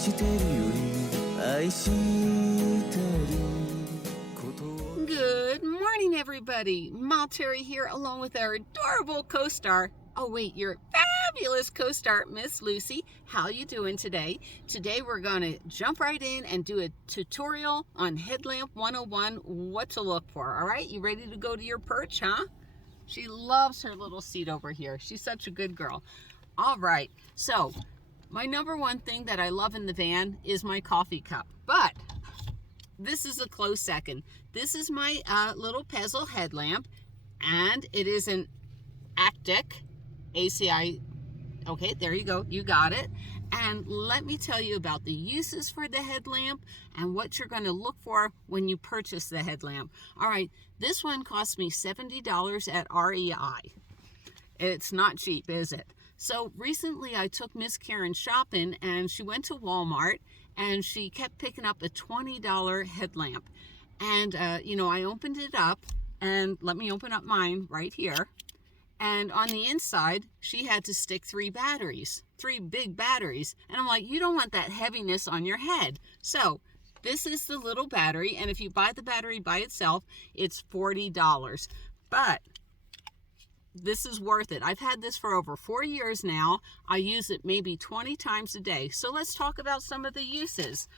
してるより愛してること Good morning, everybody. Ma Terry here, along with our adorable co-star. Oh, wait, your fabulous co-star, Miss Lucy. How you doing today? Today, we're going to jump right in and do a tutorial on Headlamp 101, what to look for. All right, you ready to go to your perch, huh? She loves her little seat over here. She's such a good girl. All right, so my number one thing that I love in the van is my coffee cup, but this is a close second. This is my little Pezzle headlamp, and it is an Actic ACI. Okay, there you go. You got it. And let me tell you about the uses for the headlamp and what you're going to look for when you purchase the headlamp. All right, this one cost me $70 at REI. It's not cheap, is it? So recently I took Miss Karen shopping, and she went to Walmart and she kept picking up a $20 headlamp. And, I opened it up, and let me open up mine right here. And on the inside, she had to stick three big batteries. And I'm like, you don't want that heaviness on your head. So this is the little battery. And if you buy the battery by itself, it's $40. But this is worth it. I've had this for over 4 years now. I use it maybe 20 times a day. So let's talk about some of the uses.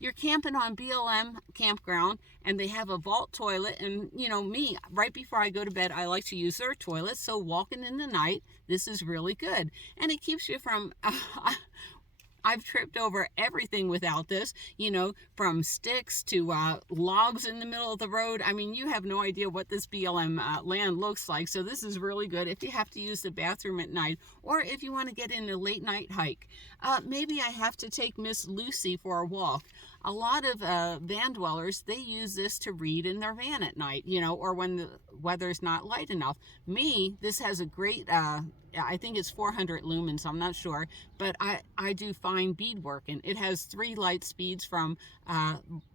You're camping on BLM campground, and they have a vault toilet. And, me, right before I go to bed, I like to use their toilet. So walking in the night, this is really good. And it keeps you from... I've tripped over everything without this, from sticks to logs in the middle of the road. I mean, you have no idea what this BLM land looks like. So this is really good if you have to use the bathroom at night, or if you want to get in a late night hike. Maybe I have to take Miss Lucy for a walk. A lot of van dwellers, they use this to read in their van at night, or when the weather's not light enough. Me, this has a great... I think it's 400 lumens, I'm not sure, but I do fine beadwork, and it has 3 light speeds from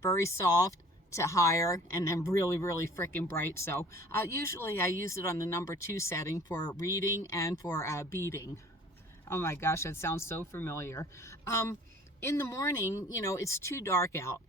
very soft to higher, and then really, really freaking bright. So usually I use it on the number 2 setting for reading and for beading. Oh my gosh, that sounds so familiar. In the morning, it's too dark out.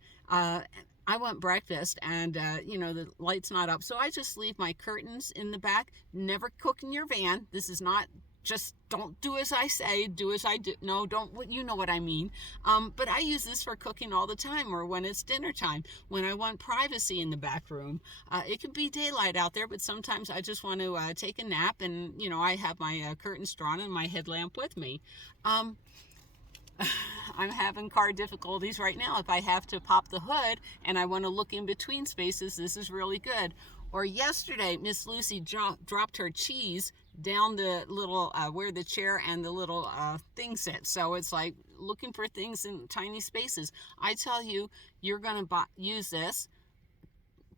I want breakfast, and the light's not up, so I just leave my curtains in the back. Never cook in your van. This is not just, don't do as I say, do as I do. No, don't, you know what I mean. But I use this for cooking all the time, or when it's dinner time, when I want privacy in the back room. It can be daylight out there, but sometimes I just want to take a nap, and I have my curtains drawn and my headlamp with me. I'm having car difficulties right now. If I have to pop the hood and I want to look in between spaces, this is really good. Or yesterday, Miss Lucy dropped her cheese down the little, where the chair and the little thing sits. So it's like looking for things in tiny spaces. I tell you, you're going to use this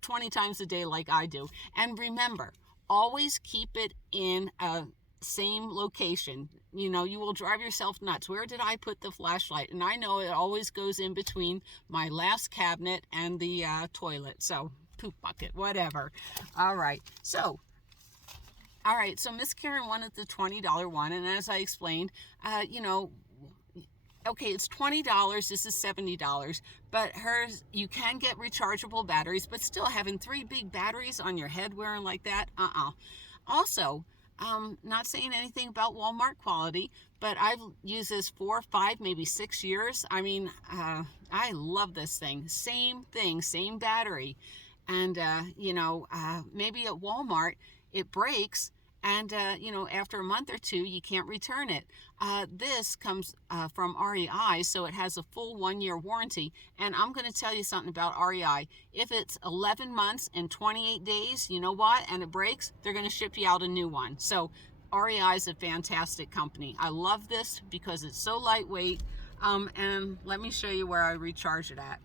20 times a day like I do. And remember, always keep it in a same location. You will drive yourself nuts. Where did I put the flashlight? And I know it always goes in between my last cabinet and the toilet. So poop bucket, whatever. All right. So Miss Karen wanted the $20 one. And as I explained, okay, it's $20. This is $70. But hers, you can get rechargeable batteries, but still having 3 big batteries on your head wearing like that, Also, not saying anything about Walmart quality, but I've used this 4, 5, maybe 6 years. I mean, I love this thing. Same thing, same battery. And, maybe at Walmart it breaks, and, after a month or 2, you can't return it. This comes from REI, so it has a full 1-year warranty. And I'm going to tell you something about REI. If it's 11 months and 28 days, you know what, and it breaks, they're going to ship you out a new one. So REI is a fantastic company. I love this because it's so lightweight. And let me show you where I recharge it at.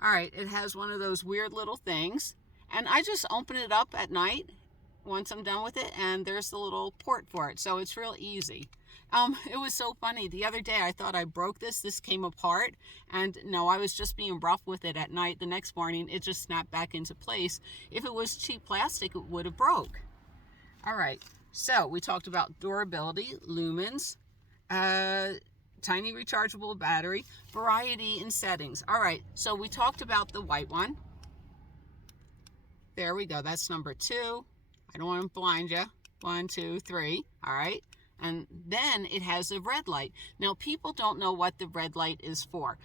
All right, it has one of those weird little things. And I just open it up at night once I'm done with it, and there's the little port for it. So it's real easy. It was so funny. The other day I thought I broke this. This came apart, and no, I was just being rough with it at night. The next morning it just snapped back into place. If it was cheap plastic, it would have broke. All right, so we talked about durability, lumens. tiny rechargeable battery, variety in settings. All right, so we talked about the white one. There we go. That's number 2. I don't want to blind you. 1, 2, 3. All right. And then it has a red light. Now, people don't know what the red light is for.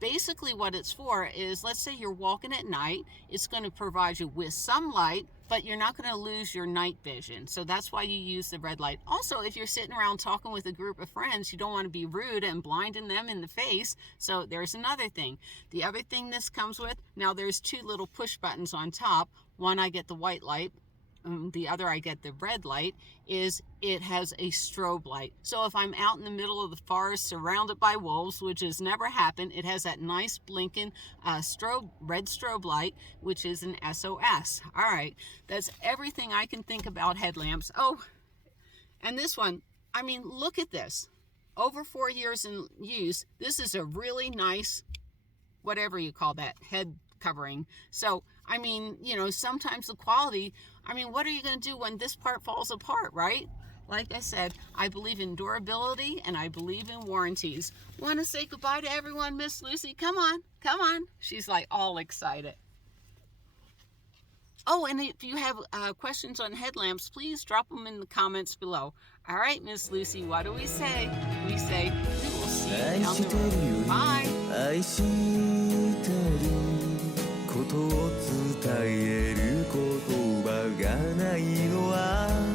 Basically, what it's for is, let's say you're walking at night. It's going to provide you with some light, but you're not going to lose your night vision. So that's why you use the red light. Also, if you're sitting around talking with a group of friends, you don't want to be rude and blinding them in the face. So there's another thing. The other thing this comes with, now there's 2 little push buttons on top. One, I get the white light. The other, I get the red light, is it has a strobe light. So if I'm out in the middle of the forest surrounded by wolves, which has never happened, it has that nice blinking red strobe light, which is an SOS. All right, that's everything I can think about headlamps. Oh, and this one, I mean, look at this. Over 4 years in use, this is a really nice, whatever you call that, head covering. So, I mean, you know, sometimes the quality, I mean, what are you going to do when this part falls apart, right? Like I said, I believe in durability and I believe in warranties. Want to say goodbye to everyone, Miss Lucy? Come on, come on. She's like all excited. Oh, and if you have questions on headlamps, please drop them in the comments below. All right, Miss Lucy, what do we say? We say, we will see you down the road. Bye. 愛してることを伝える言葉がないのは